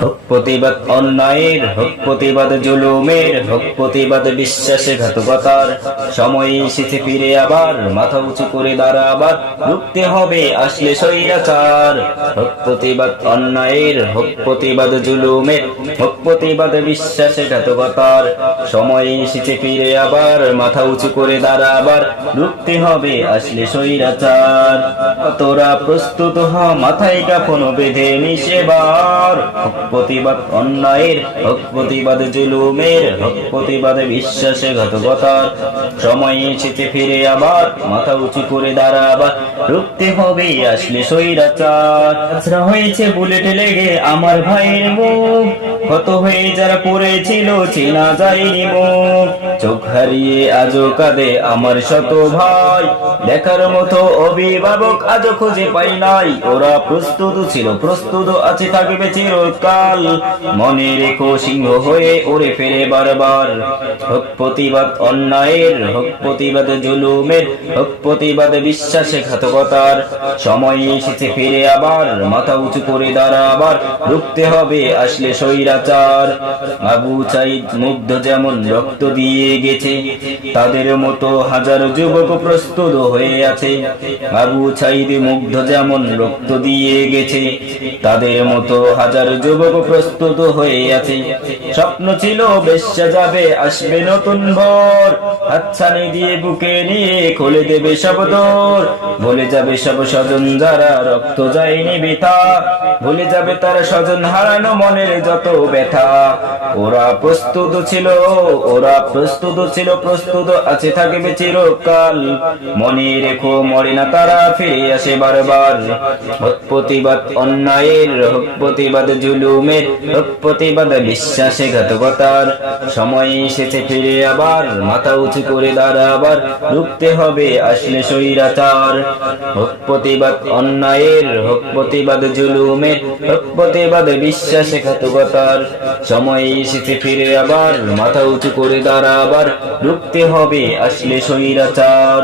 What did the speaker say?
হোক প্রতিবাদ অন্যায়ের, হোক প্রতিবাদ জুলুমের, হোক প্রতিবাদ বিশ্বাসঘাতকতার। সময় এসেছে ফিরে আবার মাথা উঁচু করে দাঁড়াবার, রুখতে হবে আসলে স্বৈরাচার। হোক প্রতিবাদ অন্যায়ের, হোক প্রতিবাদ জুলুমের, হোক প্রতিবাদ বিশ্বাসঘাতকতার। সময় এসেছে ফিরে আবার মাথা উঁচু করে দাঁড়াবার, রুখতে হবে আসলে স্বৈরাচার। তোরা প্রস্তুত হ, মাথায় কাফন বেঁধে নিশেবার। হোক প্রতিবাদ অন্যায়ের, হোক প্রতিবাদ জুলুমের, হোক প্রতিবাদ বিশ্বাসঘাতকতার। সময় এসেছে ফিরে আবার মাথা উঁচু করে দাঁড়াবার, রুখতে হবে আসলে স্বৈরাচার। আছড়া হয়েছে বুলেট লেগে আমার ভাইয়ের মুখ, ক্ষত হয়ে যারা পড়েছিল চেনা যায়নি মুখ। চোখ হারিয়ে আজও কাঁদে আমার শত ভাই, দেখার মতো অভিভাবক আজও খুঁজে পাই নাই। ওরা প্রস্তুত ছিল, প্রস্তুত আছে, থাকবে চিরকাল। মনে রেখো সিংহ হয়ে ওরে ফেরে বারবার। হোক প্রতিবাদ অন্যায়ের, হোক প্রতিবাদ জুলুমের, হোক প্রতিবাদ বিশ্বাসঘাতকতার। সময় এসেছে ফিরে আবার মাথা উঁচু করে দাঁড়াবার, রুখতে হবে আসলে স্বৈরাচার। আবু সাঈদ মুগ্ধ যেমন রক্ত দিয়ে গেছে, তাদের মতো হাজারো যুবক প্রস্তুত হয়ে আছে। আবু সাঈদ মুগ্ধ যেমন রক্ত দিয়ে গেছে, তাদের মতো হাজারো যুবক প্রস্তুত হয়ে আছে। স্বপ্ন ছিল বেশ্যা যাবে, আসবে নতুন ভোর, হাতছানি দিয়ে বুকে নিয়ে খুলে দেবে সব দোর। ভুলে যাবে সব স্বজন যারা রক্ত যায়নি বৃথা, ভুলে যাবে তারা স্বজন হারানো মনের যত ব্যথা। ওরা প্রস্তুত ছিল, ওরা প্রস্তুত ছিল, প্রস্তুত আছে, থাকবে চিরকাল। মনে রেখো মরে না তারা, ফিরে আসে বারবার। হোক প্রতিবাদ অন্যায়ের, হোক প্রতিবাদ জুলুমের, হোক প্রতিবাদ বিশ্বাসঘাতকতার। সময় এসেছে ফিরে আবার মাথা উঁচু করে দাঁড়াবার, রুখতে হবে আসলে স্বৈরাচার। হোক প্রতিবাদ অন্যায়ের, হোক প্রতিবাদ জুলুমের, হোক প্রতিবাদ বিশ্বাসঘাতকতার। সময় এসেছে ফিরে আবার মাথা উঁচু করে দাঁড়াবার, রুখতে হবে আসলে স্বৈরাচার।